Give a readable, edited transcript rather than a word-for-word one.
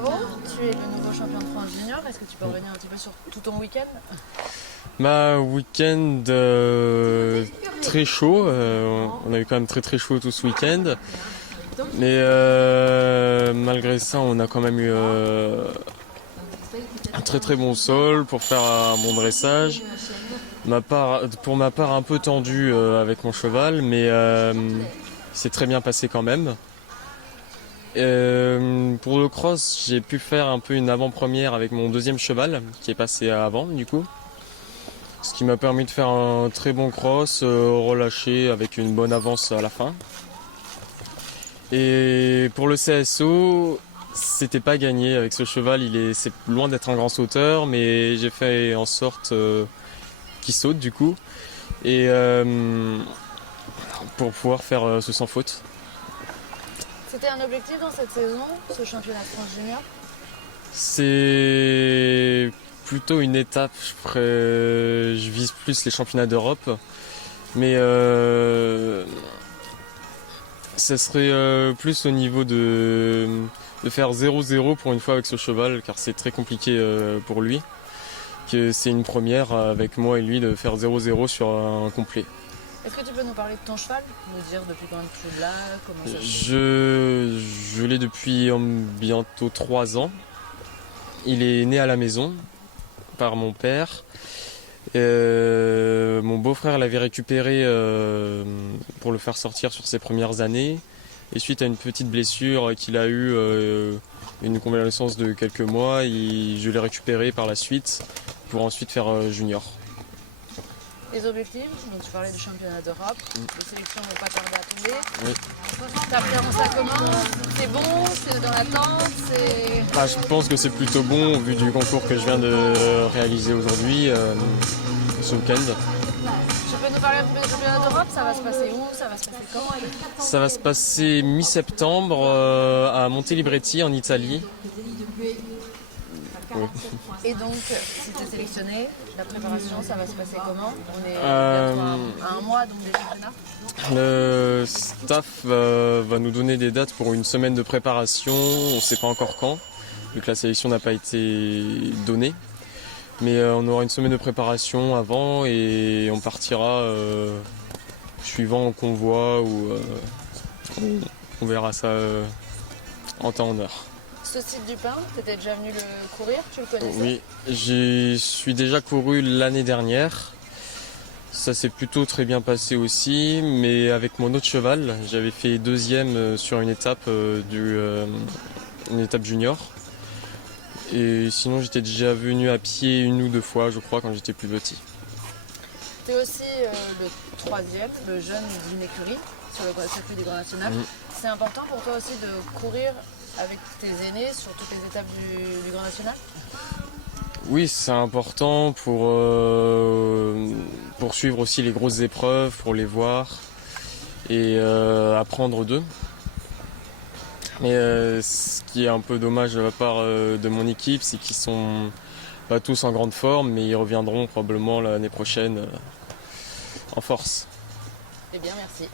bravo, tu es le nouveau champion de France junior. Est-ce que tu peux revenir un petit peu sur tout ton week-end? Week-end très chaud. On a eu quand même très chaud tout ce week-end. Mais malgré ça, on a quand même eu un très bon sol pour faire un bon dressage. Pour ma part, un peu tendu avec mon cheval, mais c'est très bien passé quand même. Pour le cross, j'ai pu faire un peu une avant-première avec mon deuxième cheval qui est passé avant du coup. Ce qui m'a permis de faire un très bon cross, relâché avec une bonne avance à la fin. Et pour le CSO, c'était pas gagné avec ce cheval, c'est loin d'être un grand sauteur, mais j'ai fait en sorte qu'il saute du coup. Et pour pouvoir faire ce sans faute. C'était un objectif dans cette saison, ce championnat de France junior? C'est plutôt une étape, je vise plus les championnats d'Europe, mais ça serait plus au niveau de faire 0-0 pour une fois avec ce cheval, car c'est très compliqué pour lui, que c'est une première avec moi et lui de faire 0-0 sur un complet. Est-ce que tu peux nous parler de ton cheval? Nous dire depuis quand tu l'as, comment ça se fait? Je l'ai depuis bientôt 3 ans. Il est né à la maison par mon père. Mon beau-frère l'avait récupéré pour le faire sortir sur ses premières années. Et suite à une petite blessure qu'il a eue, une convalescence de quelques mois, je l'ai récupéré par la suite pour ensuite faire junior. Les objectifs, donc tu parlais du championnat d'Europe, les sélections ne vont pas tarder à tomber. Oui. T'appréhendes ça comment? C'est bon, c'est dans l'attente, Je pense que c'est plutôt bon au vu du concours que je viens de réaliser aujourd'hui, ce week-end. Tu peux nous parler un peu du championnat d'Europe? Ça va se passer où? Ça va se passer quand? Ça va se passer mi-septembre à Montelibretti en Italie. Oui. Et donc, si tu es sélectionné, la préparation, ça va se passer comment? On est bientôt à un mois donc des championnats. Le staff va nous donner des dates pour une semaine de préparation, on ne sait pas encore quand, vu que la sélection n'a pas été donnée. Mais on aura une semaine de préparation avant et on partira suivant au convoi ou on verra ça en temps en heure. Ce site du Pin, tu étais déjà venu le courir, tu le connaissais? Oui, j'y suis déjà couru l'année dernière. Ça s'est plutôt très bien passé aussi, mais avec mon autre cheval, j'avais fait deuxième sur une étape junior. Et sinon, j'étais déjà venu à pied une ou deux fois, je crois, quand j'étais plus petit. Tu es aussi le troisième, le jeune d'une écurie sur le circuit du Grand National. C'est important pour toi aussi de courir avec tes aînés sur toutes les étapes du Grand National? Oui, c'est important pour suivre aussi les grosses épreuves, pour les voir et apprendre d'eux. Mais ce qui est un peu dommage de la part de mon équipe, c'est qu'ils sont pas tous en grande forme, mais ils reviendront probablement l'année prochaine en force. Eh bien, merci.